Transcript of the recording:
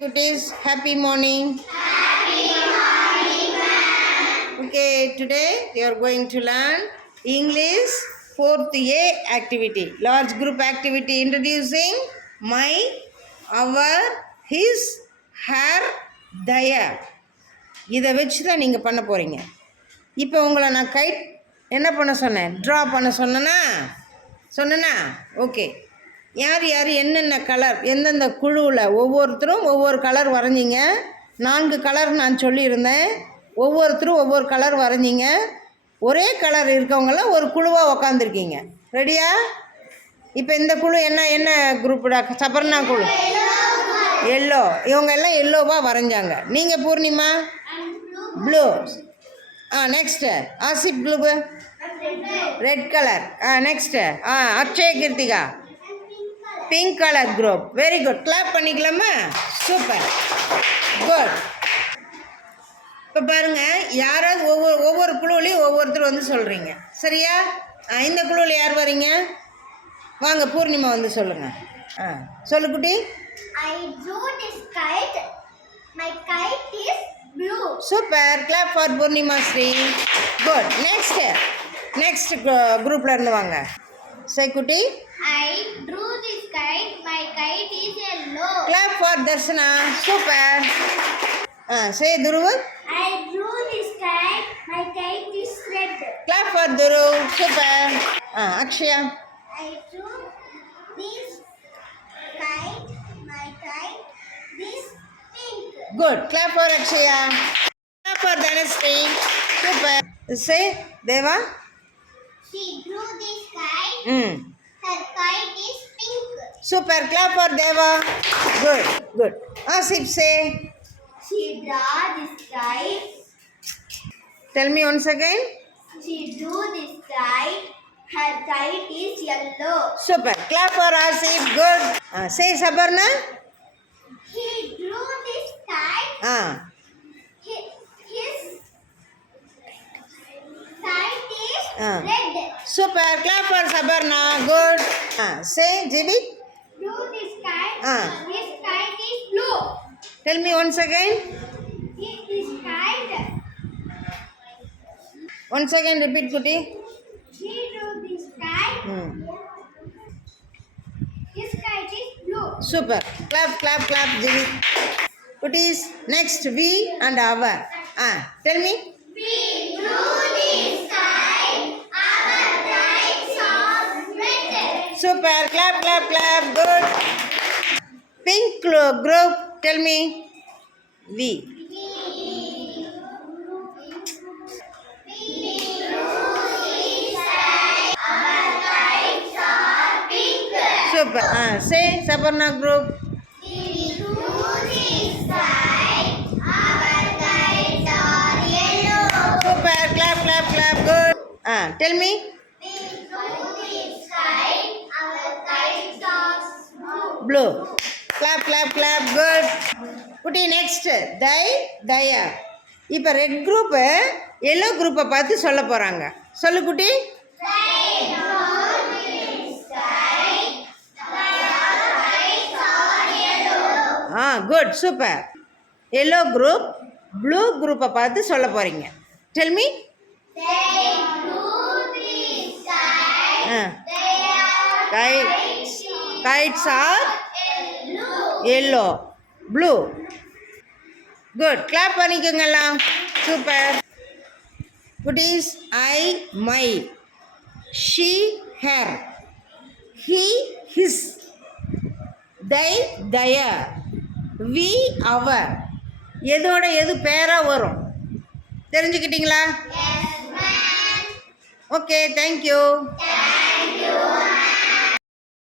Goodies, happy morning. Happy morning, ma'am. Okay, today we are going to learn English 4th A activity. Large group activity introducing my, our, his, her, their. இதை வச்சு தான் நீங்கள் பண்ண போகிறீங்க. இப்போ உங்களை நான் என்ன பண்ண சொன்னேன்? ட்ரா பண்ண சொன்னேன்னா ஓகே. யார் யார் என்னென்ன கலர் எந்தெந்த குழுவில் ஒவ்வொருத்தரும் ஒவ்வொரு கலர் வரைஞ்சிங்க. 4 கலர் நான் சொல்லியிருந்தேன். ஒவ்வொருத்தரும் ஒவ்வொரு கலர் வரைஞ்சிங்க. ஒரே கலர் இருக்கவங்களாம் ஒரு குழுவாக உக்காந்துருக்கீங்க. ரெடியா? இப்போ இந்த குழு என்ன குரூப்டா? சபர்ணா குழு எல்லோ. இவங்க எல்லாம் எல்லோவாக வரைஞ்சாங்க. நீங்கள் Purnima blue. Next Asif blue red colour. Next Akshay Krithika pink colour group. Very good. Clap பண்ணிக்கலாமா? Super, good. இப்போ பாருங்கள், யாராவது ஒவ்வொரு குழுவிலையும் ஒவ்வொருத்தர் வந்து சொல்கிறீங்க. சரியா? இந்த குழுவில் யார் வரீங்க? வாங்க, பூர்ணிமா வந்து சொல்லுங்கள். சொல்லு குட்டி. I drew this kite. My kite is blue. Super. Clap for Purnima Sri. Good. Next குரூப்பில் இருந்து வாங்க. சரி குட்டி. I drew this kite. My kite is yellow. Clap for Darshana. Super. Say Dhruv. I drew this kite. My kite is red. Clap for Dhruv. Super. Akshaya. I drew this kite. My kite is pink. Good. Clap for Akshaya. Clap for Dhanasri. Super. Say Deva. She drew this kite. Her kite is pink. Super. Clap for Deva. Good. Asif say. She drew this kite. Tell me once again. She drew this kite. Her kite is yellow. Super. Clap for Asif. Good. Say Sabarna. He drew this kite. His kite is red. Super. Clap for Sabarna. Good. Say Jibi. Drew this kite. His kite is blue. Tell me once again. His kite. Once again repeat, Kuti. He drew this kite. His kite is blue. Super. Clap, Jibi. Kutis. Next, we and our. Tell me. We drew this kite. Our kites are red. Super. Clap. Good. Pink group. Tell me. We. Super. Say Sabarna group. We drew this kite. Our kites are yellow. Super. Clap. Good. Tell me. We drew this kite. Our kites are Blue. Clap. Good. Kuti next. Daya. இப்போ red group yellow குரூப்பை பார்த்து சொல்ல போகிறாங்க. சொல்லு குட்டி. Good. Super. Yellow group blue குரூப்பை பார்த்து சொல்ல போகிறீங்க. Tell me. Kites are yellow. Blue. Good. Clap பண்ணிக்கோங்கலாம். சூப்பர். குட்டீஸ். I, my. She, her. He, his. They, their. We, our. எதோட எது பேராக வரும் தெரிஞ்சுக்கிட்டீங்களா? Yes, ma'am. Okay, thank you. Thank you.